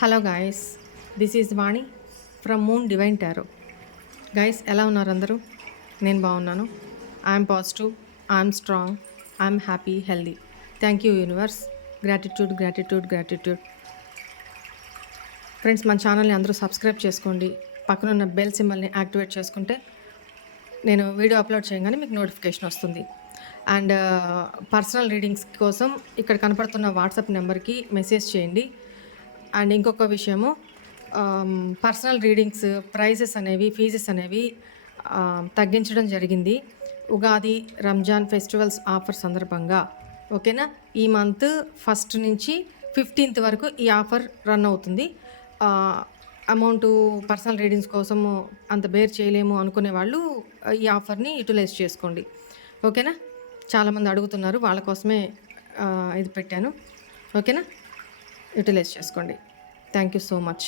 Hello guys, this is Vani from moon divine tarot. Guys, ఎలా ఉన్నారు అందరూ? నేను బాగున్నాను. I'm positive, I'm strong, I'm happy, healthy. Thank you universe. Gratitude gratitude gratitude. Friends, మన ఛానల్ని అందరూ సబ్స్క్రైబ్ చేసుకోండి. పక్కనున్న బెల్ సింబల్ని యాక్టివేట్ చేసుకుంటే నేను వీడియో అప్లోడ్ చేయగానే మీకు నోటిఫికేషన్ వస్తుంది. అండ్ పర్సనల్ రీడింగ్స్ కోసం ఇక్కడ కనపడుతున్న వాట్సాప్ నెంబర్కి మెసేజ్ చేయండి. అండ్ ఇంకొక విషయము, పర్సనల్ రీడింగ్స్ ప్రైజెస్ అనేవి, ఫీజెస్ అనేవి తగ్గించడం జరిగింది ఉగాది, రంజాన్ ఫెస్టివల్స్ ఆఫర్ సందర్భంగా. ఓకేనా? ఈ మంత్ 1st నుంచి 15th వరకు ఈ ఆఫర్ రన్ అవుతుంది. అమౌంట్ పర్సనల్ రీడింగ్స్ కోసం అంత బేర్ చేయలేము అనుకునే వాళ్ళు ఈ ఆఫర్ని యూటిలైజ్ చేసుకోండి. ఓకేనా? చాలామంది అడుగుతున్నారు, వాళ్ళ కోసమే ఇది పెట్టాను. ఓకేనా? యూటిలైజ్ చేసుకోండి. Thank you so much.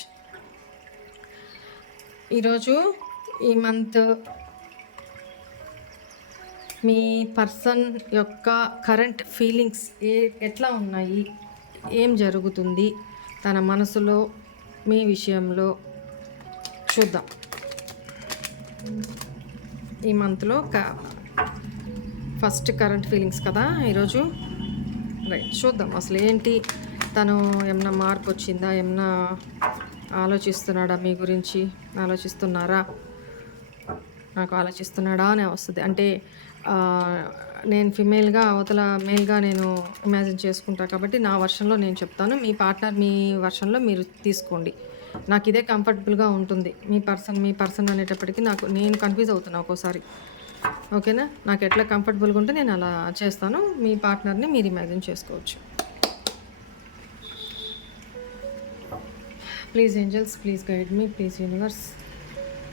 ఈరోజు ఈ మంత్ మీ పర్సన్ యొక్క కరెంట్ ఫీలింగ్స్ ఎట్లా ఉన్నాయి, ఏం జరుగుతుంది తన మనసులో మీ విషయంలో చూద్దాం. ఈ మంత్లో ఫస్ట్ కరెంట్ ఫీలింగ్స్ కదా ఈరోజు. రైట్, చూద్దాం అసలు ఏంటి. తను ఏమన్నా మార్పు వచ్చిందా, ఏమన్నా ఆలోచిస్తున్నాడా మీ గురించి, ఆలోచిస్తున్నారా, నాకు ఆలోచిస్తున్నాడా అనే వస్తుంది. అంటే నేను ఫిమేల్గా, అవతల మేల్గా నేను ఇమాజిన్ చేసుకుంటా కాబట్టి నా వర్షన్లో నేను చెప్తాను. మీ పార్ట్నర్ మీ వర్షన్లో మీరు తీసుకోండి. నాకు ఇదే కంఫర్టబుల్గా ఉంటుంది. మీ పర్సన్ అనేటప్పటికీ నేను కన్ఫ్యూజ్ అవుతున్నా ఒక్కోసారి. ఓకేనా? నాకు ఎట్లా కంఫర్టబుల్గా ఉంటే నేను అలా చేస్తాను. మీ పార్ట్నర్ని మీరు ఇమాజిన్ చేసుకోవచ్చు. Please angels, please guide me, please universe.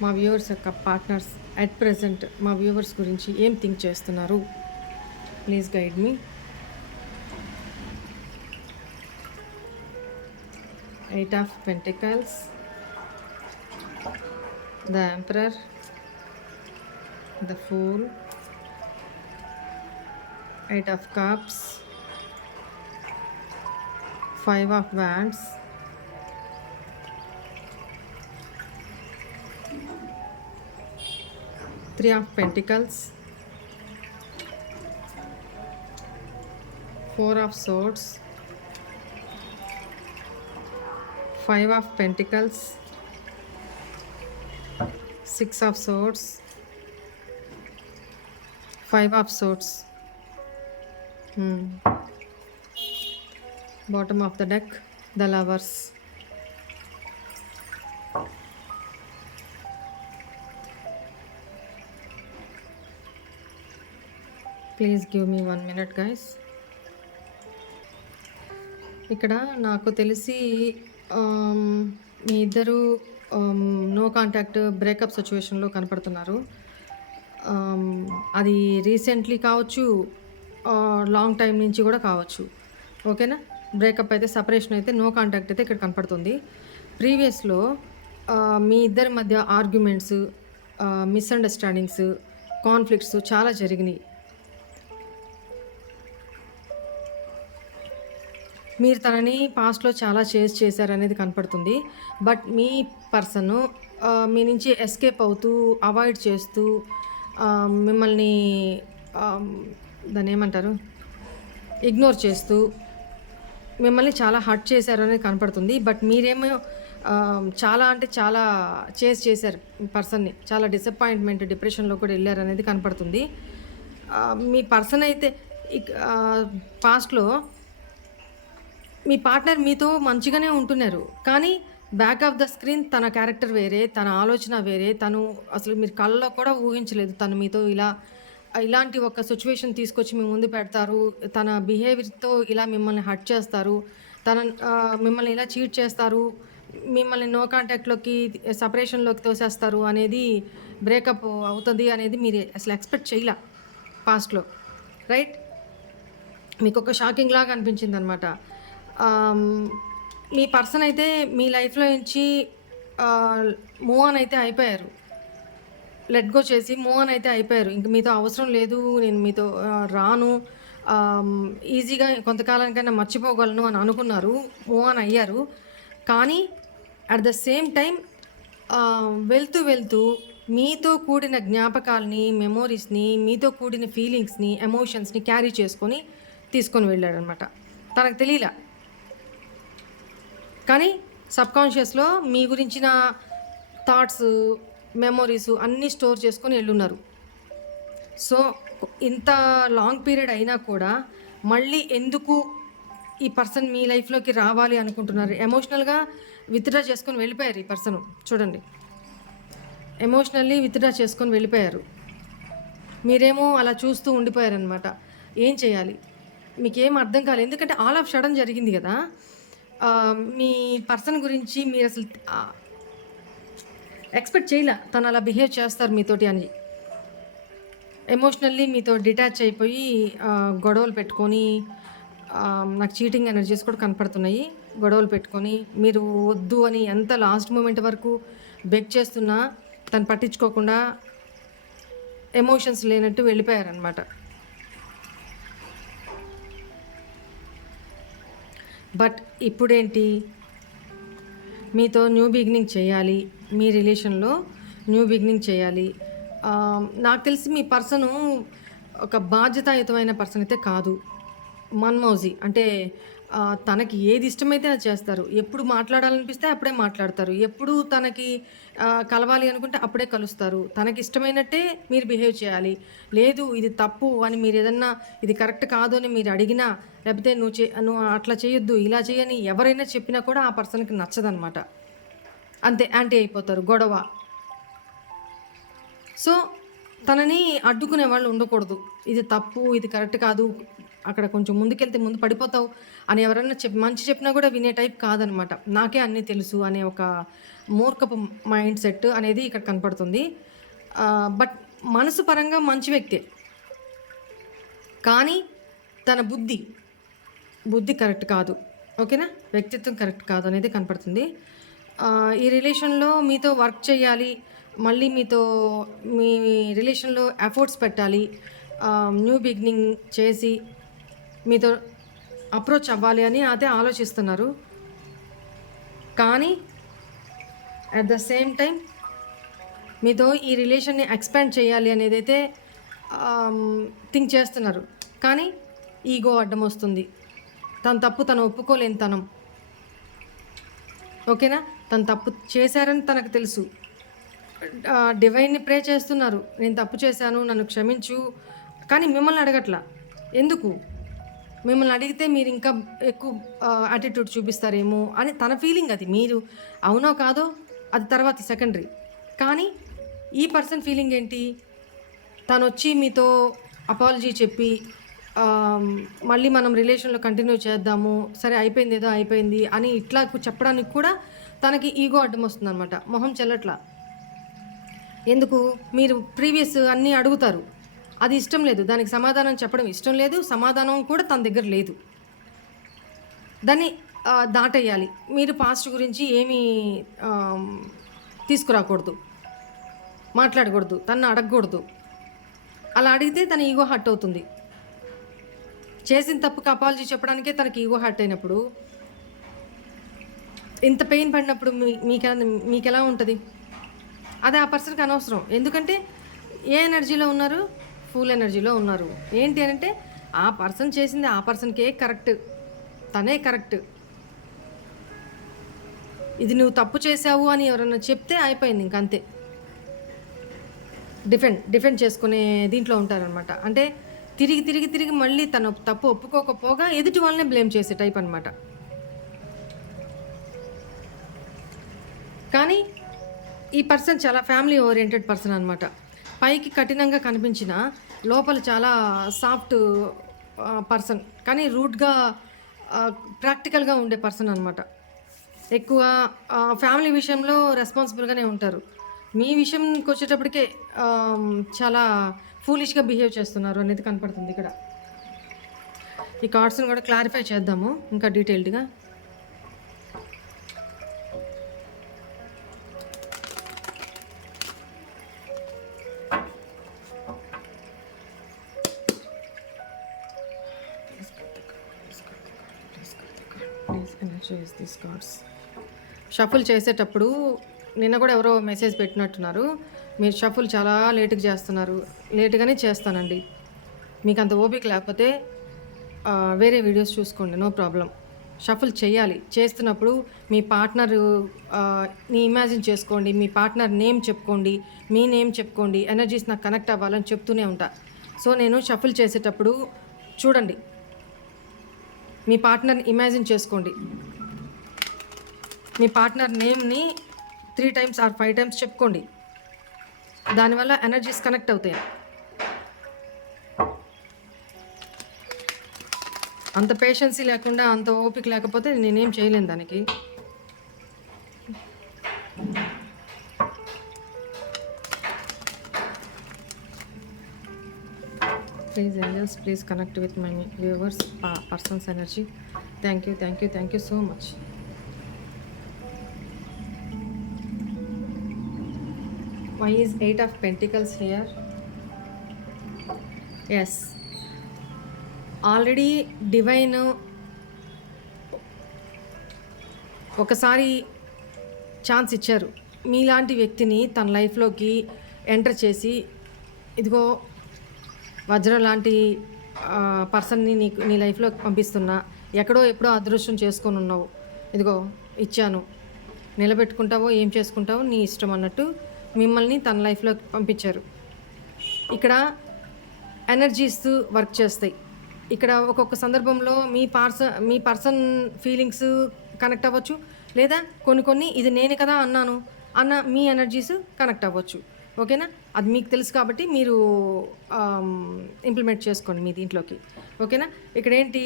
మా వ్యూవర్స్ యొక్క పార్ట్నర్స్ అట్ ప్రెజెంట్ మా వ్యూవర్స్ గురించి ఏం థింక్ చేస్తున్నారు, please guide me. 8 of Pentacles, the Emperor, the Fool, 8 of Cups, 5 of Wands, Three of Pentacles, 4 of Swords, 5 of Pentacles, 6 of Swords, 5 of Swords. Bottom of the deck, the Lovers. Please give me 1 minute guys. ఇక్కడ నాకు తెలిసి మీ ఇద్దరు no contact breakup సిచ్యువేషన్లో కనపడుతున్నారు. అది recently కావచ్చు, long time నుంచి కూడా కావచ్చు. ఓకేనా? బ్రేకప్ అయితే, సపరేషన్ అయితే, నో కాంటాక్ట్ అయితే ఇక్కడ కనపడుతుంది. ప్రీవియస్లో మీ ఇద్దరి మధ్య ఆర్గ్యుమెంట్స్, మిస్అండర్స్టాండింగ్స్, కాన్ఫ్లిక్ట్స్ చాలా జరిగినాయి. మీరు తనని పాస్ట్లో చాలా చేశారనేది కనపడుతుంది. బట్ మీ పర్సన్ మీ నుంచి ఎస్కేప్ అవుతూ, అవాయిడ్ చేస్తూ, మిమ్మల్ని దాన్ని ఏమంటారు, ఇగ్నోర్ చేస్తూ మిమ్మల్ని చాలా హర్ట్ చేశారనేది కనపడుతుంది. బట్ మీరేమో చాలా అంటే చాలా చేశారు పర్సన్ని. చాలా డిసప్పాయింట్మెంట్, డిప్రెషన్లో కూడా వెళ్ళారనేది కనపడుతుంది. మీ పర్సన్ అయితే పాస్ట్లో మీ పార్ట్నర్ మీతో మంచిగానే ఉంటున్నారు, కానీ బ్యాక్ ఆఫ్ ద స్క్రీన్ తన క్యారెక్టర్ వేరే, తన ఆలోచన వేరే. తను అసలు మీరు కళ్ళలో కూడా ఊహించలేదు తను మీతో ఇలాంటి ఒక సిచ్యువేషన్ తీసుకొచ్చి మీ ముందు పెడతారు. తన బిహేవియర్తో ఇలా మిమ్మల్ని హర్ట్ చేస్తారు, మిమ్మల్ని ఇలా చీట్ చేస్తారు, మిమ్మల్ని నో కాంటాక్ట్లోకి, సపరేషన్లోకి తోసేస్తారు అనేది, బ్రేకప్ అవుతుంది అనేది మీరు అసలు ఎక్స్పెక్ట్ చేయలే పాస్ట్లో. రైట్? మీకు ఒక షాకింగ్ లాగా అనిపించింది అనమాట. మీ పర్సన్ అయితే మీ లైఫ్లో నుంచి మూవ్ ఆన్ అయితే అయిపోయారు. లెట్ గో చేసి మూవ్ ఆన్ అయితే అయిపోయారు. ఇంక మీతో అవసరం లేదు, నేను మీతో రాను, ఈజీగా కొంతకాలానికైనా మర్చిపోగలను అని అనుకున్నారు. మూవ్ ఆన్ అయ్యారు. కానీ అట్ ద సేమ్ టైం వెళ్తూ వెళ్తూ మీతో కూడిన జ్ఞాపకాలని, మెమోరీస్‌ని, మీతో కూడిన ఫీలింగ్స్‌ని, ఎమోషన్స్‌ని క్యారీ చేసుకొని తీసుకొని వెళ్ళాడనమాట. తనకు తెలీలా. కానీ సబ్‌కాన్షియస్‌లో మీ గురించిన థాట్స్, మెమోరీస్ అన్నీ స్టోర్ చేసుకొని ఎళ్ళున్నారు. సో, ఇంత లాంగ్ పీరియడ్ అయినా కూడా మళ్ళీ ఎందుకు ఈ పర్సన్ మీ లైఫ్‌లోకి రావాలి అనుకుంటున్నారు? ఎమోషనల్‌గా విత్‌డ్రా చేసుకొని వెళ్ళిపోయారు ఈ పర్సను. చూడండి. ఎమోషనల్లీ విత్‌డ్రా చేసుకొని వెళ్ళిపోయారు. మీరేమో అలా చూస్తూ ఉండిపోయారనమాట. ఏం చేయాలి? మీకేం అర్థం కాలేదు. ఎందుకంటే ఆల్ ఆఫ్ సడన్ జరిగింది గదా! మీ పర్సన్ గురించి మీరసలు ఎక్స్‌పెక్ట్ చేయలా. తను అలా బిహేవ్ చేస్తారు మీతోటి అని. ఎమోషనల్లీ మీతో డిటాచ్ అయిపోయి గొడవలు పెట్టుకొని నాకు చీటింగ్ ఎనర్జీస్ కూడా కనపడుతున్నాయి. గొడవలు పెట్టుకొని మీరు వద్దు అని ఎంత లాస్ట్ మూమెంట్ వరకు బెగ్ చేస్తున్నా తను పట్టించుకోకుండా ఎమోషన్స్ లేనట్టు వెళ్ళిపోయారనమాట. బట్ ఇప్పుడేంటి, మీతో న్యూ బిగినింగ్ చేయాలి. మీ రిలేషన్‌లో న్యూ బిగినింగ్ చేయాలి. నాకు తెలిసి మీ పర్సను ఒక బాధ్యతాయుతమైన పర్సన్ అయితే కాదు. మన్మౌజీ అంటే తనకి ఏది ఇష్టమైతే అది చేస్తారు. ఎప్పుడు మాట్లాడాలనిపిస్తే అప్పుడే మాట్లాడతారు. ఎప్పుడు తనకి కలవాలి అనుకుంటే అప్పుడే కలుస్తారు. తనకిష్టమైనట్టే మీరు బిహేవ్ చేయాలి. లేదు ఇది తప్పు అని మీరేదన్నా ఇది కరెక్ట్ కాదు అని మీరు అడిగినా, లేకపోతే నువ్వు అట్లా చేయొద్దు, ఇలా చెయ్యని ఎవరైనా చెప్పినా కూడా ఆ పర్సన్‌కి నచ్చదనమాట. అంతే యాంటీ అయిపోతారు. గొడవ. సో, తనని అడ్డుకునే వాళ్ళు ఉండకూడదు. ఇది తప్పు, ఇది కరెక్ట్ కాదు, అక్కడ కొంచెం ముందుకెళ్తే ముందు పడిపోతావు అని ఎవరన్నా మంచి చెప్పినా కూడా వినే టైప్ కాదనమాట. నాకే అన్నీ తెలుసు అనే ఒక మూర్ఖపు మైండ్ సెట్ అనేది ఇక్కడ కనపడుతుంది. బట్ మనసు పరంగా మంచి వ్యక్తే. కానీ తన బుద్ధి కరెక్ట్ కాదు. ఓకేనా? వ్యక్తిత్వం కరెక్ట్ కాదు అనేది కనపడుతుంది. ఈ రిలేషన్‌లో మీతో వర్క్ చేయాలి. మళ్ళీ మీ రిలేషన్‌లో ఎఫర్ట్స్ పెట్టాలి. న్యూ బిగినింగ్ చేసి మీతో అప్రోచ్ అవ్వాలి అని అదే ఆలోచిస్తున్నారు. కానీ అట్ ద సేమ్ టైం మీతో ఈ రిలేషన్‌ని ఎక్స్పాండ్ చేయాలి అనేదైతే థింక్ చేస్తున్నారు. కానీ ఈగో అడ్డమొస్తుంది. తన తప్పు తను ఒప్పుకోలేని తనం. ఓకేనా? తను తప్పు చేశారని తనకు తెలుసు. డివైన్‌ని ప్రే చేస్తున్నారు. నేను తప్పు చేశాను, నన్ను క్షమించు. కానీ మిమ్మల్ని అడగట్లా. ఎందుకు? మిమ్మల్ని అడిగితే మీరు ఇంకా ఎక్కువ యాటిట్యూడ్ చూపిస్తారేమో అని తన ఫీలింగ్ అది. మీరు అవునో కాదో అది తర్వాత సెకండరీ. కానీ ఈ పర్సన్ ఫీలింగ్ ఏంటి? తనొచ్చి మీతో అపాలజీ చెప్పి మళ్ళీ మనం రిలేషన్‌లో కంటిన్యూ చేద్దాము. సరే అయిపోయింది ఏదో అయిపోయింది అని ఇట్లా చెప్పడానికి కూడా తనకి ఈగో అడ్డమొస్తుందనమాట. మొహం చెల్లట్లా. ఎందుకు? మీరు ప్రీవియస్ అన్నీ అడుగుతారు. అది ఇష్టం లేదు. దానికి సమాధానం చెప్పడం ఇష్టం లేదు. సమాధానం కూడా తన దగ్గర లేదు. దాన్ని దాటేయాలి. మీరు పాస్ట్ గురించి ఏమీ తీసుకురాకూడదు. మాట్లాడకూడదు. తనని అడగకూడదు. అలా అడిగితే తన ఈగో హర్ట్ అవుతుంది. చేసిన తప్పుకి అపాలజీ చెప్పడానికే తనకి ఈగో హర్ట్ అయినప్పుడు, ఇంత పెయిన్ పడినప్పుడు మీకెలా ఉంటుంది? అది ఆ పర్సన్‌కి అనవసరం. ఎందుకంటే ఏ ఎనర్జీలో ఉన్నారు? ఫుల్ ఎనర్జీలో ఉన్నారు. ఏంటి అనంటే ఆ పర్సన్ చేసింది ఆ పర్సన్‌కే కరెక్ట్. తనే కరెక్ట్. ఇది నువ్వు తప్పు చేశావు అని ఎవరన్నా చెప్తే అయిపోయింది ఇంకంతే. డిఫెండ్ చేసుకునే దీంట్లో ఉంటారనమాట. అంటే తిరిగి మళ్ళీ తను తప్పు ఒప్పుకోకపోగా ఎదుటి వాళ్ళనే బ్లేమ్ చేసే టైప్ అనమాట. కానీ ఈ పర్సన్ చాలా ఫ్యామిలీ ఓరియంటెడ్ పర్సన్ అనమాట. పైకి కఠినంగా కనిపించిన లోపల చాలా సాఫ్ట్ పర్సన్. కానీ రూడ్‌గా ప్రాక్టికల్‌గా ఉండే పర్సన్ అనమాట. ఎక్కువ ఫ్యామిలీ విషయంలో రెస్పాన్సిబుల్‌గానే ఉంటారు. మీ విషయంకి వచ్చేటప్పటికే చాలా ఫూలిష్‌గా బిహేవ్ చేస్తున్నారు అనేది కనపడుతుంది ఇక్కడ. ఈ కార్డ్స్‌ని కూడా క్లారిఫై చేద్దాము ఇంకా డీటెయిల్డ్‌గా. Please energize these cards. Shuffle చేసేటప్పుడు నిన్న కూడా ఎవరో మెసేజ్ పెట్టినట్టున్నారు. మీరు షఫుల్ చాలా లేట్‌గా చేస్తున్నారు. లేట్‌గానే చేస్తానండి. మీకు అంత ఓపిక లేకపోతే వేరే వీడియోస్ చూసుకోండి. No problem. షఫుల్ చేయాలి. చేస్తున్నప్పుడు మీ పార్ట్నరు ని ఇమాజిన్ చేసుకోండి. మీ పార్ట్నర్ నేమ్ చెప్పుకోండి. మీ నేమ్ చెప్పుకోండి. ఎనర్జీస్ నాకు కనెక్ట్ అవ్వాలని చెప్తూనే ఉంటా. సో, నేను షఫుల్ చేసేటప్పుడు చూడండి. మీ పార్ట్నర్‌ని ఇమాజిన్ చేసుకోండి. మీ పార్ట్నర్ నేమ్‌ని 3 టైమ్స్ ఆర్ 5 టైమ్స్ చెప్పుకోండి. దానివల్ల ఎనర్జీస్ కనెక్ట్ అవుతాయి. అంత పేషెన్సీ లేకుండా, అంత ఓపిక లేకపోతే నేనేం చేయలేను దానికి. Please angels, please connect with my viewers persons energy. Thank you so much. Why is 8 of Pentacles here? Yes. Already divine ఒకసారి ఛాన్స్ ఇచ్చారు. మీలాంటి వ్యక్తిని తన లైఫ్లోకి ఎంటర్ చేసి, ఇదిగో వజ్రం లాంటి పర్సన్ని నీ లైఫ్లోకి పంపిస్తున్నా, ఎక్కడో ఎప్పుడో అదృష్టం చేసుకొని ఉన్నావు, ఇదిగో ఇచ్చాను, నిలబెట్టుకుంటావో ఏం చేసుకుంటావో నీ ఇష్టం అన్నట్టు మిమ్మల్ని తన లైఫ్లోకి పంపించారు. ఇక్కడ ఎనర్జీస్ వర్క్ చేస్తాయి. ఇక్కడ ఒక్కొక్క సందర్భంలో మీ పర్సన్ ఫీలింగ్స్ కనెక్ట్ అవ్వచ్చు, లేదా కొన్ని ఇది నేను కదా అన్న మీ ఎనర్జీస్ కనెక్ట్ అవ్వచ్చు. ఓకేనా? అది మీకు తెలుసు కాబట్టి మీరు ఇంప్లిమెంట్ చేసుకోండి మీ దీంట్లోకి. ఓకేనా? ఇక్కడ ఏంటి,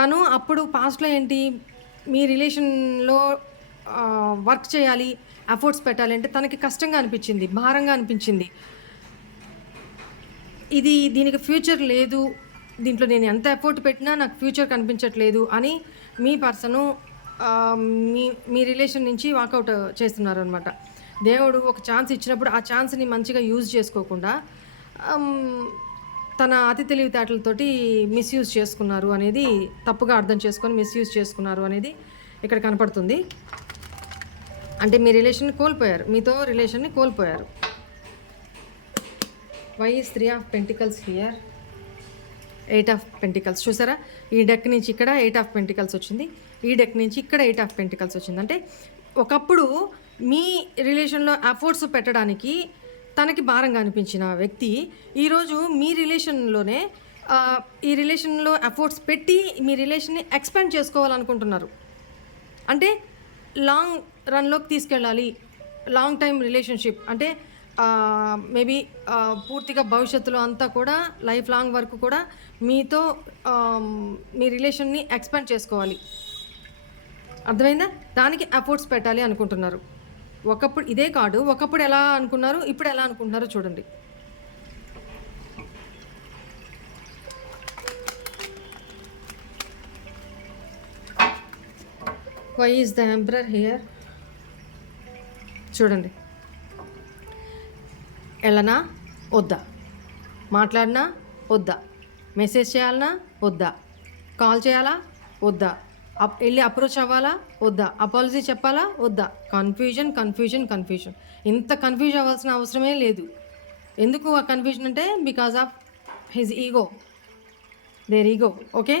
తను అప్పుడు పాస్ట్లో ఏంటి, మీ రిలేషన్లో వర్క్ చేయాలి, ఎఫర్ట్స్ పెట్టాలి అంటే తనకి కష్టంగా అనిపించింది, భారంగా అనిపించింది. దీనికి ఫ్యూచర్ లేదు, దీంట్లో నేను ఎంత ఎఫర్ట్ పెట్టినా నాకు ఫ్యూచర్ కనిపించట్లేదు అని మీ పర్సను మీ రిలేషన్ నుంచి వాకౌట్ చేస్తున్నారు అనమాట. దేవుడు ఒక ఛాన్స్ ఇచ్చినప్పుడు ఆ ఛాన్స్ని మంచిగా యూజ్ చేసుకోకుండా తన అతి తెలివితేటలతోటి మిస్యూజ్ చేసుకున్నారు అనేది, తప్పుగా అర్థం చేసుకొని మిస్యూజ్ చేసుకున్నారు అనేది ఇక్కడ కనపడుతుంది. అంటే మీ రిలేషన్ని కోల్పోయారు, మీతో రిలేషన్ని కోల్పోయారు. Why is 3 of pentacles here? 8 of pentacles. చూసారా, ఈ డెక్ నుంచి ఇక్కడ 8 ఆఫ్ పెంటికల్స్ వచ్చింది, ఈ డెక్ నుంచి ఇక్కడ 8 ఆఫ్ పెంటికల్స్ వచ్చింది. అంటే ఒకప్పుడు మీ రిలేషన్లో ఎఫర్ట్స్ పెట్టడానికి తనకి భారంగా అనిపించిన వ్యక్తి ఈరోజు మీ రిలేషన్లోనే ఈ రిలేషన్లో ఎఫర్ట్స్ పెట్టి మీ రిలేషన్ని ఎక్స్పాండ్ చేసుకోవాలనుకుంటున్నారు. అంటే లాంగ్ రన్లోకి తీసుకెళ్ళాలి, లాంగ్ టైం రిలేషన్షిప్ అంటే మేబీ పూర్తిగా భవిష్యత్తులో అంతా కూడా లైఫ్ లాంగ్ వరకు కూడా మీతో మీ రిలేషన్ని ఎక్స్పాండ్ చేసుకోవాలి. అర్థమైందా? దానికి ఎఫర్ట్స్ పెట్టాలి అనుకుంటున్నారు. ఒకప్పుడు ఇదే కాదు, ఒకప్పుడు ఎలా అనుకున్నారు, ఇప్పుడు ఎలా అనుకుంటున్నారో చూడండి. Why is the emperor here? చూడండి, వెళ్ళనా వద్దా, మాట్లాడినా వద్దా, మెసేజ్ చేయాలన్నా వద్దా, కాల్ చేయాలా వద్దా, వెళ్ళి అప్రోచ్ అవ్వాలా వద్దా, అపాలజీ చెప్పాలా వద్దా, కన్ఫ్యూజన్. ఇంత కన్ఫ్యూజ్ అవ్వాల్సిన అవసరమే లేదు. ఎందుకు ఆ కన్ఫ్యూజన్ అంటే because of his ego, there ego. Okay,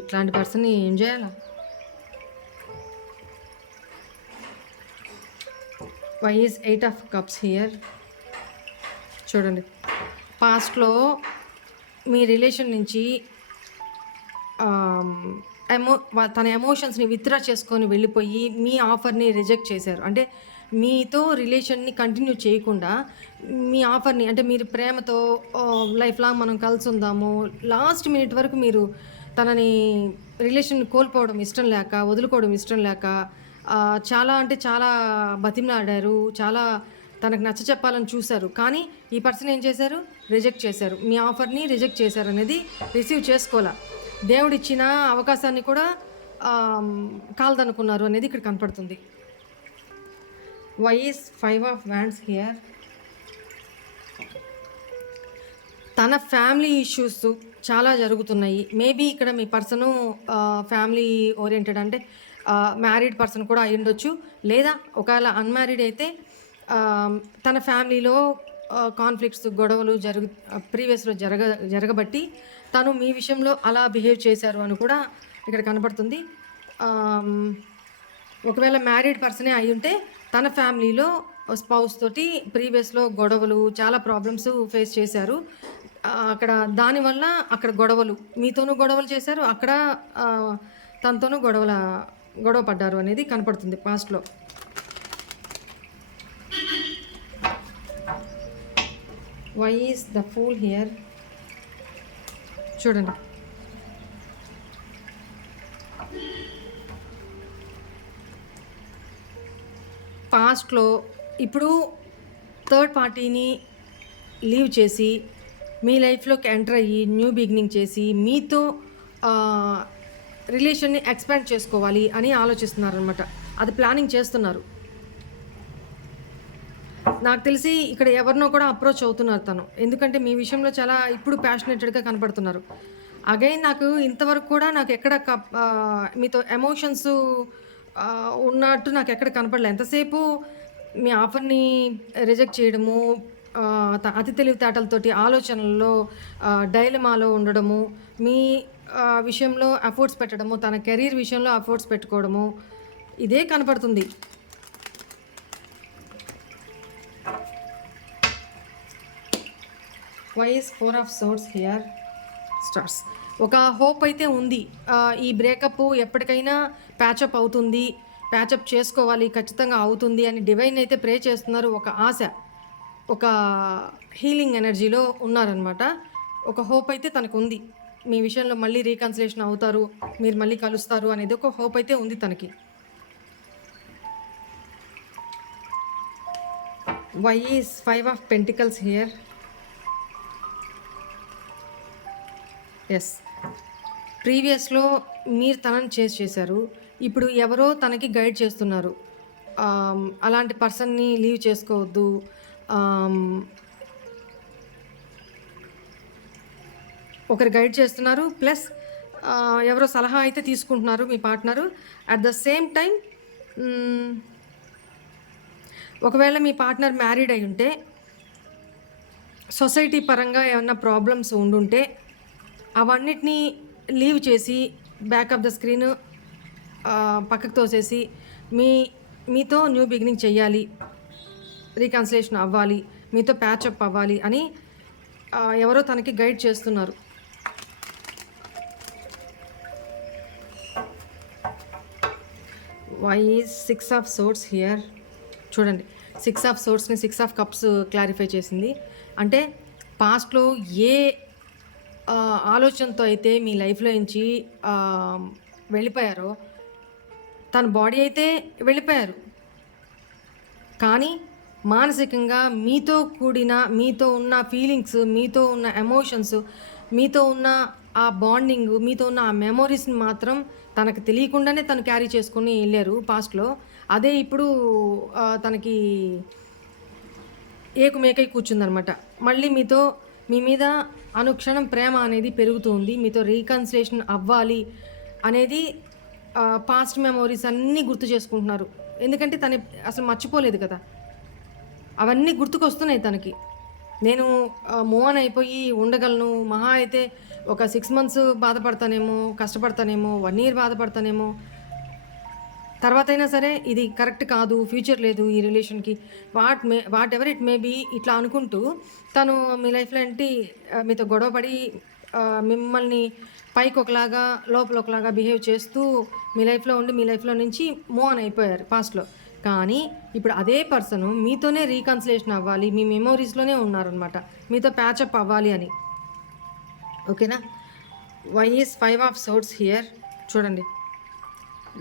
ఇట్లాంటి పర్సన్ని ఏం చేయాలా? Why is 8 of cups here? చూడండి, పాస్ట్లో మీ రిలేషన్ నుంచి తన ఎమోషన్స్ని విత్డ్రా చేసుకొని వెళ్ళిపోయి మీ ఆఫర్ని రిజెక్ట్ చేశారు. అంటే మీతో రిలేషన్ని కంటిన్యూ చేయకుండా మీ ఆఫర్ని, అంటే మీరు ప్రేమతో లైఫ్ లాంగ్ మనం కలిసి ఉందాము, లాస్ట్ మినిట్ వరకు మీరు తనని రిలేషన్ కోల్పోవడం ఇష్టం లేక, వదులుకోవడం ఇష్టం లేక చాలా అంటే చాలా బతిమలాడారు, చాలా తనకు నచ్చ చెప్పాలని చూశారు. కానీ ఈ పర్సన్ ఏం చేశారు, రిజెక్ట్ చేశారు, మీ ఆఫర్ని రిజెక్ట్ చేశారు అనేది రిసీవ్ చేసుకోవాలా. దేవుడు ఇచ్చిన అవకాశాన్ని కూడా కాల్దనుకున్నారు అనేది ఇక్కడ కనపడుతుంది. Why is 5 of wands here? తన ఫ్యామిలీ ఇష్యూస్ చాలా జరుగుతున్నాయి. మేబీ ఇక్కడ మీ పర్సను ఫ్యామిలీ ఓరియెంటెడ్ అంటే మ్యారీడ్ పర్సన్ కూడా అయ్యుండొచ్చు. లేదా ఒకవేళ అన్‌మ్యారీడ్ అయితే ఆహ్, తన ఫ్యామిలీలో కాన్‌ఫ్లిక్ట్స్, గొడవలు ప్రీవియస్‌లో జరగబట్టి తను మీ విషయంలో అలా బిహేవ్ చేశారు అని కూడా ఇక్కడ కనపడుతుంది. ఆహ్, ఒకవేళ మ్యారీడ్ పర్సనే అయ్యుంటే తన ఫ్యామిలీలో స్పౌస్ తోటి ప్రీవియస్‌లో గొడవలు, చాలా ప్రాబ్లమ్స్ ఫేస్ చేశారు. అక్కడ దానివల్ల అక్కడ గొడవలు, మీతోనూ గొడవలు చేశారు. అక్కడ తనతోనూ గొడవ పడ్డారు అనేది కనపడుతుంది పాస్ట్‌లో. Why is the fool here? చూడండి. పాస్ట్‌లో ఇప్పుడు థర్డ్ పార్టీని లీవ్ చేసి మీ లైఫ్‌లోకి ఎంటర్ అయ్యి న్యూ బిగినింగ్ చేసి మీతో రిలేషన్‌ని ఎక్స్పాండ్ చేసుకోవాలి అని ఆలోచిస్తున్నారనమాట. అది ప్లానింగ్ చేస్తున్నారు. నాకు తెలిసి ఇక్కడ ఎవరినో కూడా అప్రోచ్ అవుతున్నారు తను. ఎందుకంటే మీ విషయంలో చాలా ఇప్పుడు ప్యాషనేటెడ్‌గా కనపడుతున్నారు. అగైన్ నాకు ఇంతవరకు కూడా నాకెక్కడ మీతో ఎమోషన్స్ ఉన్నట్టు నాకెక్కడ కనపడలే. ఎంతసేపు మీ ఆఫర్‌ని రిజెక్ట్ చేయడము, అతి తెలివితేటలతోటి ఆలోచనల్లో డైలమాలో ఉండడము, మీ విషయంలో ఎఫర్ట్స్ పెట్టడము, తన కెరీర్ విషయంలో ఎఫర్ట్స్ పెట్టుకోవడము, ఇదే కనపడుతుంది. Why is 4 of swords here? Stars. ఒక హోప్ అయితే ఉంది. ఈ బ్రేకప్ ఎప్పటికైనా ప్యాచప్ అవుతుంది, ప్యాచప్ చేసుకోవాలి, ఖచ్చితంగా అవుతుంది అని డివైన్ అయితే ప్రే చేస్తున్నారు. ఒక ఆశ, ఒక హీలింగ్ ఎనర్జీలో ఉన్నారనమాట. ఒక హోప్ అయితే తనకు ఉంది. మీ విషయంలో మళ్ళీ రీకన్సిలేషన్ అవుతారు, మీరు మళ్ళీ కలుస్తారు అనేది ఒక హోప్ అయితే ఉంది తనకి. Why is 5 of pentacles here? Yes, ప్రీవియస్‌లో మీరు తనని చేశారు. ఇప్పుడు ఎవరో తనకి గైడ్ చేస్తున్నారు. అలాంటి పర్సన్‌ని లీవ్ చేసుకోవద్దు. ఒకరు గైడ్ చేస్తున్నారు. ప్లస్ ఎవరో సలహా అయితే తీసుకుంటున్నారు మీ partner. At the same time ఒకవేళ మీ పార్ట్నర్ మ్యారీడ్ అయి ఉంటే, సొసైటీ పరంగా ఏమన్నా ప్రాబ్లమ్స్ ఉండుంటే అవన్నిటినీ లీవ్ చేసి బ్యాక్ ఆఫ్ ద స్క్రీన్ పక్కకు తోసేసి మీతో న్యూ బిగినింగ్ చెయ్యాలి, రీకన్సిలేషన్ అవ్వాలి, మీతో ప్యాచప్ అవ్వాలి అని ఎవరో తనకి గైడ్ చేస్తున్నారు. Why is 6 of swords here? చూడండి, 6 ఆఫ్ సోర్డ్స్ని 6 ఆఫ్ కప్స్ క్లారిఫై చేసింది. అంటే పాస్ట్లో ఏ ఆలోచనతో అయితే మీ లైఫ్లో నుంచి వెళ్ళిపోయారో, తన బాడీ అయితే వెళ్ళిపోయారు, కానీ మానసికంగా మీతో ఉన్న ఫీలింగ్స్, మీతో ఉన్న ఎమోషన్స్, మీతో ఉన్న ఆ బాండింగ్, మీతో ఉన్న ఆ మెమొరీస్ని మాత్రం తనకు తెలియకుండానే తను క్యారీ చేసుకొని వెళ్ళారు పాస్ట్లో. అదే ఇప్పుడు తనకి ఏకుమేకై కూర్చుందనమాట. మళ్ళీ మీ మీద అనుక్షణం ప్రేమ అనేది పెరుగుతుంది. మీతో రీకన్సిలేషన్ అవ్వాలి అనేది పాస్ట్ మెమోరీస్ అన్నీ గుర్తు చేసుకుంటున్నారు. ఎందుకంటే తను అసలు మర్చిపోలేదు కదా, అవన్నీ గుర్తుకొస్తున్నాయి తనకి. నేను మూవ్ ఆన్ అయిపోయి ఉండగలను, మహా అయితే ఒక 6 months బాధపడతానేమో, కష్టపడతానేమో, 1 year బాధపడతానేమో, తర్వాతైనా సరే ఇది కరెక్ట్ కాదు, ఫ్యూచర్ లేదు ఈ రిలేషన్కి, whatever it may be, ఇట్లా అనుకుంటూ తను మీ లైఫ్లో ఏంటి మీతో గొడవపడి మిమ్మల్ని పైకి ఒకలాగా లోపల ఒకలాగా బిహేవ్ చేస్తూ మీ లైఫ్లో ఉండి మీ లైఫ్లో నుంచి మూవ్ ఆన్ అయిపోయారు పాస్ట్లో. కానీ ఇప్పుడు అదే పర్సను మీతోనే రీకన్సిలేషన్ అవ్వాలి, మీ మెమోరీస్లోనే ఉన్నారనమాట, మీతో ప్యాచప్ అవ్వాలి అని. ఓకేనా? Why is 5 of swords here? చూడండి,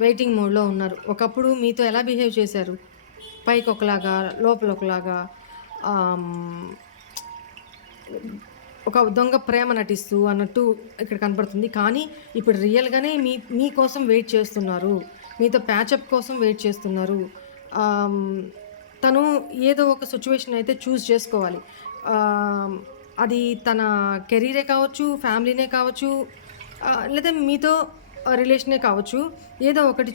వెయిటింగ్ మోడ్లో ఉన్నారు. ఒకప్పుడు మీతో ఎలా బిహేవ్ చేశారు, పైకి ఒకలాగా లోపల ఒకలాగా, ఒక దొంగ ప్రేమ నటిస్తూ అన్నట్టు ఇక్కడ కనపడుతుంది. కానీ ఇప్పుడు రియల్గానే మీకోసం వెయిట్ చేస్తున్నారు, మీతో ప్యాచప్ కోసం వెయిట్ చేస్తున్నారు. తను ఏదో ఒక సిచ్యువేషన్ అయితే చూస్ చేసుకోవాలి. అది తన కెరీరే కావచ్చు, ఫ్యామిలీనే కావచ్చు, లేదా మీతో రిలేషనే కావచ్చు. ఏదో ఒకటి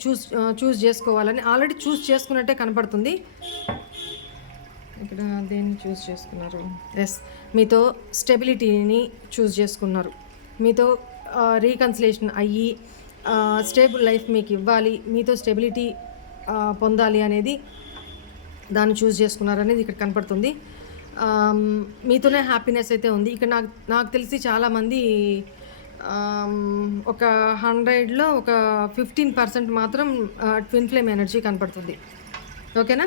చూజ్ చేసుకోవాలని ఆల్రెడీ చూజ్ చేసుకున్నట్టే కనపడుతుంది. ఇక్కడ దేన్ని చూజ్ చేసుకున్నారు? యెస్. మీతో స్టెబిలిటీని చూజ్ చేసుకున్నారు. మీతో రీకన్సిలేషన్ అయ్యి స్టేబుల్ లైఫ్ మీకు ఇవ్వాలి, మీతో స్టెబిలిటీ పొందాలి అనేది దాన్ని చూజ్ చేసుకున్నారనేది ఇక్కడ కనపడుతుంది. మీతోనే హ్యాపీనెస్ అయితే ఉంది. ఇక్కడ నాకు నాకు తెలిసి చాలామంది ఒక 100లో ఒక 15% మాత్రం ట్విన్ ఫ్లేమ్ ఎనర్జీ కనపడుతుంది. ఓకేనా?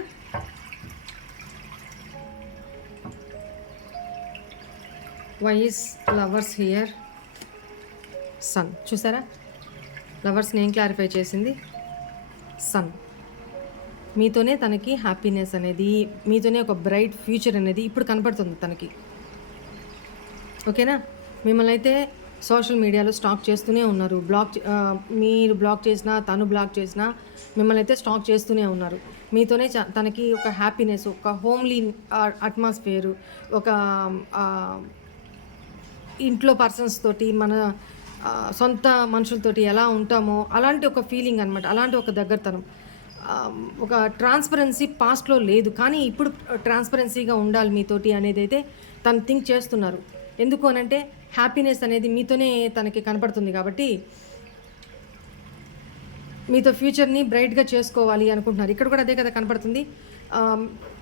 Why is lovers here? Sun. చూసారా, లవర్స్ని ఏం క్లారిఫై చేసింది? సన్. మీతోనే తనకి హ్యాపీనెస్ అనేది, మీతోనే ఒక బ్రైట్ ఫ్యూచర్ అనేది ఇప్పుడు కనపడుతుంది తనకి. ఓకేనా? మిమ్మల్ని అయితే సోషల్ మీడియాలో స్టాక్ చేస్తూనే ఉన్నారు. మీరు బ్లాక్ చేసినా, తను బ్లాక్ చేసినా మిమ్మల్ని అయితే స్టాక్ చేస్తూనే ఉన్నారు. మీతోనే తనకి ఒక హ్యాపీనెస్, ఒక హోమ్లీ అట్మాస్ఫియరు, ఒక ఇంట్లో పర్సన్స్ తోటి, మన సొంత మనుషులతోటి ఎలా ఉంటామో అలాంటి ఒక ఫీలింగ్ అనమాట. అలాంటి ఒక దగ్గరతనం, ఒక ట్రాన్స్పరెన్సీ పాస్ట్లో లేదు, కానీ ఇప్పుడు ట్రాన్స్పరెన్సీగా ఉండాలి మీతోటి అనేది అయితే తను థింక్ చేస్తున్నారు. ఎందుకు అనంటే హ్యాపీనెస్ అనేది మీతోనే తనకి కనపడుతుంది కాబట్టి మీతో ఫ్యూచర్ని బ్రైట్గా చేసుకోవాలి అనుకుంటున్నారు. ఇక్కడ కూడా అదే కదా కనపడుతుంది.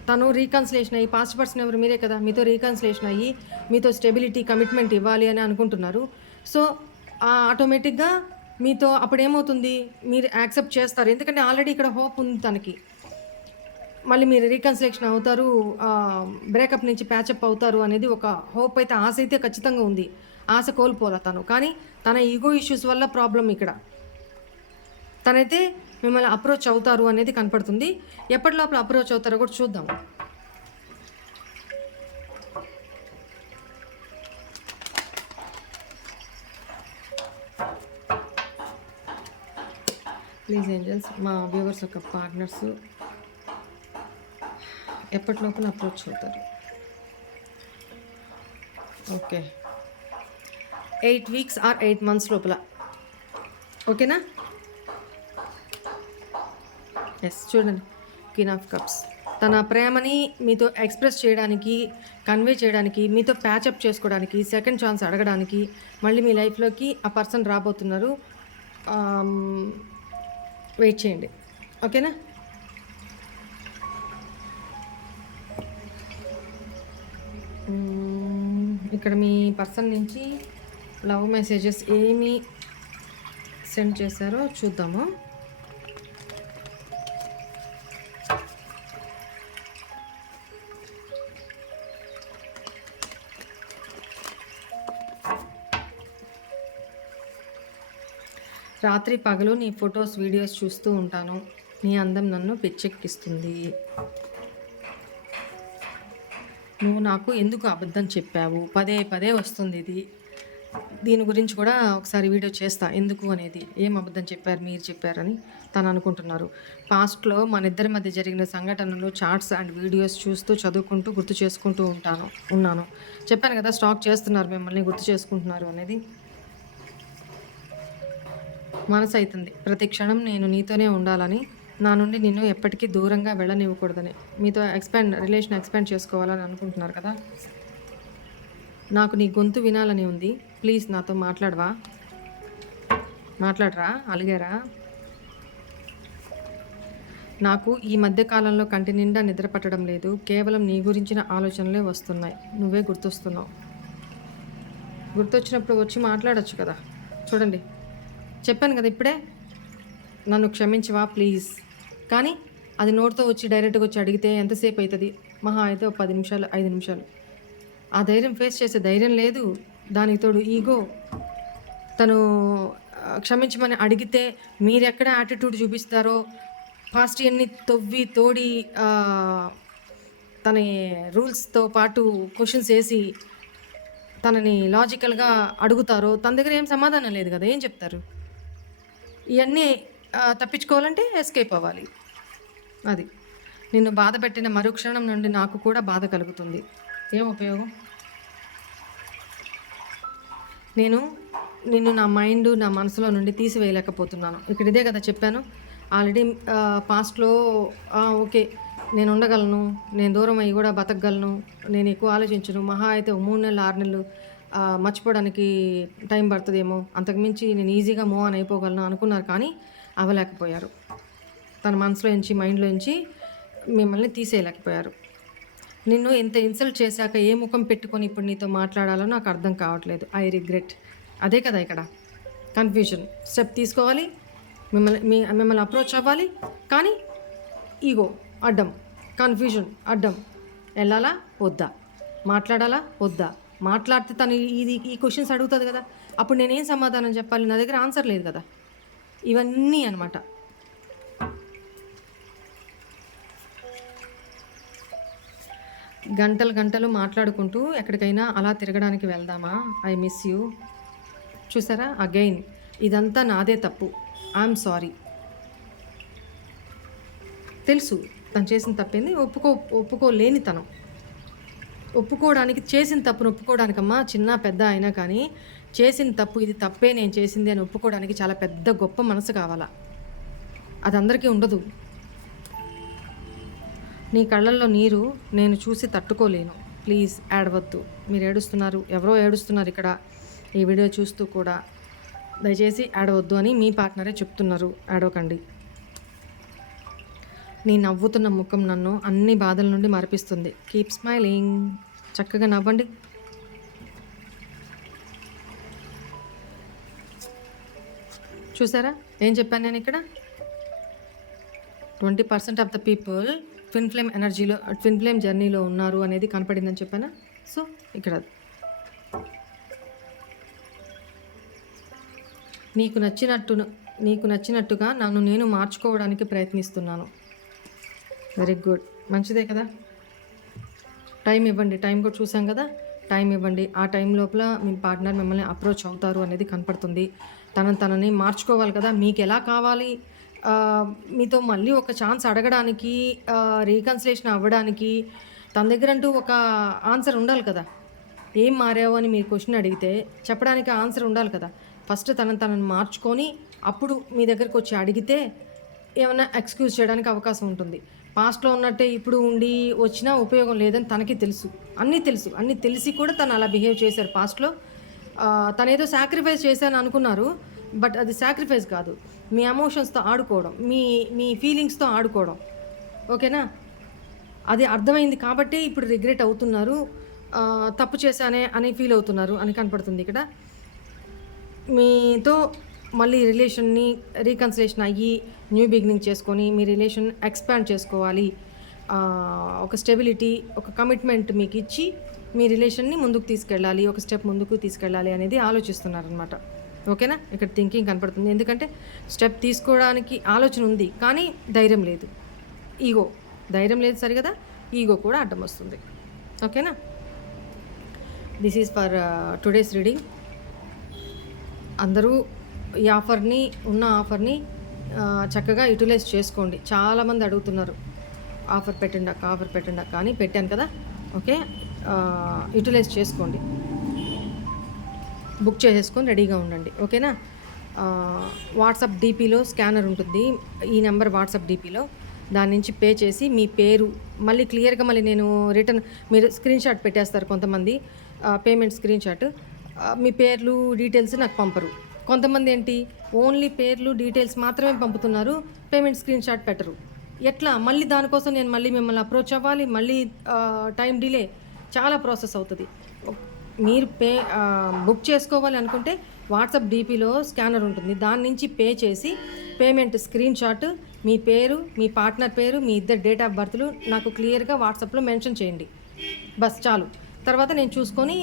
తను రీకన్సిలేషన్ అయ్యి, పాస్ట్ పర్సన్ ఎవరు? మీరే కదా. మీతో రీకన్సిలేషన్ అయ్యి మీతో స్టెబిలిటీ, కమిట్మెంట్ ఇవ్వాలి అని అనుకుంటున్నారు. సో ఆటోమేటిక్గా మీతో అప్పుడు ఏమవుతుంది, మీరు యాక్సెప్ట్ చేస్తారు. ఎందుకంటే ఆల్రెడీ ఇక్కడ హోప్ ఉంది తనకి. మళ్ళీ మీరు రీకన్సిలేషన్ అవుతారు, బ్రేకప్ నుంచి ప్యాచప్ అవుతారు అనేది ఒక హోప్ అయితే, ఆశ అయితే ఖచ్చితంగా ఉంది. ఆశ కోల్పోలే తను. కానీ తన ఈగో ఇష్యూస్ వల్ల ప్రాబ్లం ఇక్కడ. తనైతే మిమ్మల్ని అప్రోచ్ అవుతారు అనేది కనపడుతుంది. ఎప్పటి లోపల అప్రోచ్ అవుతారో కూడా చూద్దాం. ప్లీజ్ ఏంజల్స్, మా వ్యూవర్స్ యొక్క పార్ట్నర్స్ ఎప్పటి లోపల అప్రోచ్ అవుతారు? ఓకే, 8 weeks ఆర్ 8 months లోపల. ఓకేనా? ఎస్, చూడండి, క్వీన్ ఆఫ్ కప్స్. తన ప్రేమని మీతో ఎక్స్ప్రెస్ చేయడానికి, కన్వే చేయడానికి, మీతో ప్యాచప్ చేసుకోవడానికి, సెకండ్ ఛాన్స్ అడగడానికి మళ్ళీ మీ లైఫ్లోకి ఆ పర్సన్ రాబోతున్నారు. వెయిట్ చేయండి. ఓకేనా? ఇక్కడ మీ పర్సన్ నుంచి లవ్ మెసేజెస్ ఏమి సెండ్ చేశారో చూద్దాము. రాత్రి పగలు నీ ఫొటోస్, వీడియోస్ చూస్తూ ఉంటాను. నీ అందం నన్ను పిచ్చెక్కిస్తుంది. నువ్వు నాకు ఎందుకు అబద్ధం చెప్పావు? పదే పదే వస్తుంది ఇది. దీని గురించి కూడా ఒకసారి వీడియో చేస్తా, ఎందుకు అనేది. ఏం అబద్ధం చెప్పారు, మీరు చెప్పారని తను అనుకుంటున్నారు. పాస్ట్లో మన ఇద్దరి మధ్య జరిగిన సంఘటనలు, చార్ట్స్ అండ్ వీడియోస్ చూస్తూ, చదువుకుంటూ, గుర్తు చేసుకుంటూ ఉన్నాను. చెప్పాను కదా, స్టాక్ చేస్తున్నారు మిమ్మల్ని, గుర్తు చేసుకుంటున్నారు అనేది. మనసు అవుతుంది ప్రతి క్షణం నేను నీతోనే ఉండాలని, నా నుండి నిన్ను ఎప్పటికీ దూరంగా వెళ్ళనివ్వకూడదని, మీతో రిలేషన్ ఎక్స్పాండ్ చేసుకోవాలని అనుకుంటున్నారు కదా. నాకు నీ గొంతు వినాలని ఉంది. ప్లీజ్ నాతో మాట్లాడరా? అలిగారా? నాకు ఈ మధ్య కాలంలో కంటి నిండా నిద్ర పట్టడం లేదు. కేవలం నీ గురించిన ఆలోచనలే వస్తున్నాయి. నువ్వే గుర్తొస్తున్నావు. గుర్తొచ్చినప్పుడు వచ్చి మాట్లాడచ్చు కదా. చూడండి, చెప్పాను కదా ఇప్పుడే, నన్ను క్షమించవా ప్లీజ్. కానీ అది నోటితో వచ్చి డైరెక్ట్గా వచ్చి అడిగితే ఎంతసేపు అవుతుంది? మహా అయితే ఒక 10 నిమిషాలు, 5 నిమిషాలు. ఆ ధైర్యం ఫేస్ చేసే ధైర్యం లేదు. దానికి తోడు ఈగో. తను క్షమించమని అడిగితే మీరెక్కడ యాటిట్యూడ్ చూపిస్తారో, ఫాస్ట్ ఎన్ని తవ్వి తోడి తన రూల్స్తో పాటు క్వశ్చన్స్ వేసి తనని లాజికల్గా అడుగుతారో, తన దగ్గర ఏం సమాధానం లేదు కదా, ఏం చెప్తారు? ఇవన్నీ తప్పించుకోవాలంటే ఎస్కేప్ అవ్వాలి. అది నిన్ను బాధ పెట్టిన మరుక్షణం నుండి నాకు కూడా బాధ కలుగుతుంది. ఏం ఉపయోగం? నేను నిన్ను నా మైండ్, నా మనసులో నుండి తీసివేయలేకపోతున్నాను. ఇక్కడ ఇదే కదా చెప్పాను. ఆల్రెడీ పాస్ట్‌లో ఓకే. నేను ఉండగలను. నేను దూరం అయ్యి కూడా బతకగలను. నేను ఎక్కువ ఆలోచించను. మహా అయితే ఓ 3 నెలలు, 6 నెలలు మర్చిపోవడానికి టైం పడతదేమో. అంతకుమించి నేను ఈజీగా మూవ్ ఆన్ అయిపోగలను అనుకున్నారు. కానీ అవ్వలేకపోయారు. తన మనసులో నుంచి, మైండ్‌లో నుంచి మిమ్మల్ని తీసేయలేకపోయారు. నిన్ను ఇంత ఇన్సల్ట్ చేశాక ఏ ముఖం పెట్టుకొని ఇప్పుడు నీతో మాట్లాడాలో నాకు అర్థం కావట్లేదు. I regret. అదే కదా ఇక్కడ కన్ఫ్యూజన్. స్టెప్ తీసుకోవాలి, మిమ్మల్ని అప్రోచ్ అవ్వాలి, కానీ ఈగో అడ్డం, కన్ఫ్యూజన్ అడ్డం. వెళ్ళాలా వద్దా, మాట్లాడాలా వద్దా, మాట్లాడితే తను ఈ క్వశ్చన్స్ అడుగుతుంది కదా, అప్పుడు నేనేం సమాధానం చెప్పాలి? నా దగ్గర ఆన్సర్ లేదు కదా. ఇవన్నీ అనమాట. గంటలు గంటలు మాట్లాడుకుంటూ ఎక్కడికైనా అలా తిరగడానికి వెళ్దామా? I miss you. చూసారా అగైన్, ఇదంతా నాదే తప్పు. I'm sorry. తెలుసు తను చేసిన తప్పేంది. ఒప్పుకోలేని తనం. ఒప్పుకోవడానికి, చేసిన తప్పును ఒప్పుకోవడానికమ్మా, చిన్న పెద్ద అయినా కానీ చేసిన తప్పు ఇది తప్పే నేను చేసింది అని ఒప్పుకోవడానికి చాలా పెద్ద గొప్ప మనసు కావాలా. అది అందరికీ ఉండదు. నీ కళ్ళల్లో నీరు నేను చూసి తట్టుకోలేను. ప్లీజ్ ఏడవద్దు. మీరు ఏడుస్తున్నారు, ఎవరో ఏడుస్తున్నారు ఇక్కడ ఈ వీడియో చూస్తూ కూడా. దయచేసి ఏడవద్దు అని మీ పార్ట్నరే చెప్తున్నారు. ఏడవకండి. నీ నవ్వుతున్న ముఖం నన్ను అన్ని బాధల నుండి మరిపిస్తుంది. Keep smiling. చక్కగా నవ్వండి. చూసారా ఏం చెప్పాను నేను ఇక్కడ? 20% of the people twin flame ఎనర్జీలో, ట్విన్ ఫ్లేమ్ జర్నీలో ఉన్నారు అనేది కనపడిందని చెప్పానా? సో ఇక్కడ నీకు నచ్చినట్టుగా నన్ను నేను మార్చుకోవడానికి ప్రయత్నిస్తున్నాను. వెరీ గుడ్, మంచిదే కదా. టైం ఇవ్వండి. టైం కూడా చూసాం కదా. టైం ఇవ్వండి. ఆ టైం లోపల మీ పార్ట్నర్ మిమ్మల్ని అప్రోచ్ అవుతారు అనేది కనపడుతుంది. తనని మార్చుకోవాలి కదా. మీకు ఎలా కావాలి? మీతో మళ్ళీ ఒక ఛాన్స్ అడగడానికి, రీకన్సిలేషన్ అవ్వడానికి తన దగ్గర అంటూ ఒక ఆన్సర్ ఉండాలి కదా. ఏం మారావు అని మీరు క్వశ్చన్ అడిగితే చెప్పడానికి ఆన్సర్ ఉండాలి కదా. ఫస్ట్ తనని మార్చుకొని అప్పుడు మీ దగ్గరకు వచ్చి అడిగితే ఏమైనా ఎక్స్క్యూజ్ చేయడానికి అవకాశం ఉంటుంది. పాస్ట్లో ఉన్నట్టే ఇప్పుడు ఉండి వచ్చినా ఉపయోగం లేదని తనకి తెలుసు. అన్నీ తెలిసి కూడా తను అలా బిహేవ్ చేశారు పాస్ట్లో. తను ఏదో సాక్రిఫైస్ చేశాను అనుకున్నారు. బట్ అది సాక్రిఫైస్ కాదు. మీ ఎమోషన్స్తో ఆడుకోవడం, మీ ఫీలింగ్స్తో ఆడుకోవడం. ఓకేనా? అది అర్థమైంది కాబట్టి ఇప్పుడు రిగ్రెట్ అవుతున్నారు. తప్పు చేశానే అని ఫీల్ అవుతున్నారు అని కనపడుతుంది ఇక్కడ. మీతో మళ్ళీ రిలేషన్ని రీకన్సిలేషన్ అయ్యి న్యూ బిగినింగ్ చేసుకొని మీ రిలేషన్ ఎక్స్పాండ్ చేసుకోవాలి. ఒక స్టెబిలిటీ, ఒక కమిట్మెంట్ మీకు ఇచ్చి మీ రిలేషన్ని ముందుకు తీసుకెళ్ళాలి, ఒక స్టెప్ ముందుకు తీసుకెళ్ళాలి అనేది ఆలోచిస్తున్నారనమాట. ఓకేనా? ఇక్కడ థింకింగ్ కనపడుతుంది. ఎందుకంటే స్టెప్ తీసుకోవడానికి ఆలోచన ఉంది కానీ ధైర్యం లేదు. ఈగో, ధైర్యం లేదు సరిగదా, ఈగో కూడా అడ్డం వస్తుంది. ఓకేనా? This is for today's reading. అందరూ ఈ ఉన్న ఆఫర్ని చక్కగా యూటిలైజ్ చేసుకోండి. చాలామంది అడుగుతున్నారు ఆఫర్ పెట్టండి అక్క అని. పెట్టాను కదా. ఓకే, యూటిలైజ్ చేసుకోండి. బుక్ చేసేసుకొని రెడీగా ఉండండి. ఓకేనా? వాట్సాప్ డీపీలో స్కానర్ ఉంటుంది. ఈ నెంబర్ వాట్సాప్ డీపీలో, దాని నుంచి పే చేసి మీ పేరు మళ్ళీ క్లియర్గా మళ్ళీ నేను రిటర్న్, మీరు స్క్రీన్ షాట్ పెట్టేస్తారు కొంతమంది, పేమెంట్ స్క్రీన్ షాట్. మీ పేర్లు డీటెయిల్స్ నాకు పంపరు. కొంతమంది ఏంటి ఓన్లీ పేర్లు డీటెయిల్స్ మాత్రమే పంపుతున్నారు, పేమెంట్ స్క్రీన్ షాట్ పెట్టరు. ఎట్లా? మళ్ళీ దానికోసం నేను మళ్ళీ మిమ్మల్ని అప్రోచ్ అవ్వాలి, మళ్ళీ టైం డిలే, చాలా ప్రాసెస్ అవుతుంది. మీరు బుక్ చేసుకోవాలి అనుకుంటే వాట్సాప్ డీపీలో స్కానర్ ఉంటుంది, దాని నుంచి పే చేసి పేమెంట్ స్క్రీన్ షాట్, మీ పేరు, మీ పార్ట్నర్ పేరు, మీ ఇద్దరు డేట్ ఆఫ్ బర్త్లు నాకు క్లియర్గా వాట్సాప్లో మెన్షన్ చేయండి. బస్ చాలు. తర్వాత నేను చూసుకొని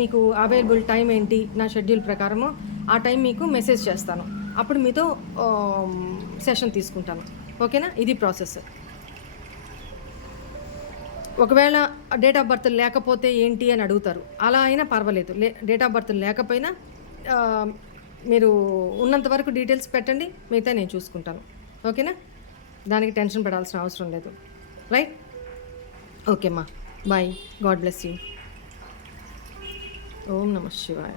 మీకు అవైలబుల్ టైం ఏంటి నా షెడ్యూల్ ప్రకారము ఆ టైం మీకు మెసేజ్ చేస్తాను. అప్పుడు మీతో సెషన్ తీసుకుంటాను. ఓకేనా? ఇది ప్రాసెస్. ఒకవేళ డేట్ ఆఫ్ బర్త్ లేకపోతే ఏంటి అని అడుగుతారు. అలా అయినా పర్వాలేదు. డేట్ ఆఫ్ బర్త్ లేకపోయినా మీరు ఉన్నంత వరకు డీటెయిల్స్ పెట్టండి, మిగతా నేను చూసుకుంటాను. ఓకేనా? దానికి టెన్షన్ పడాల్సిన అవసరం లేదు. రైట్? ఓకేమ్మా, బాయ్. God bless you. ఓం నమః శివాయ.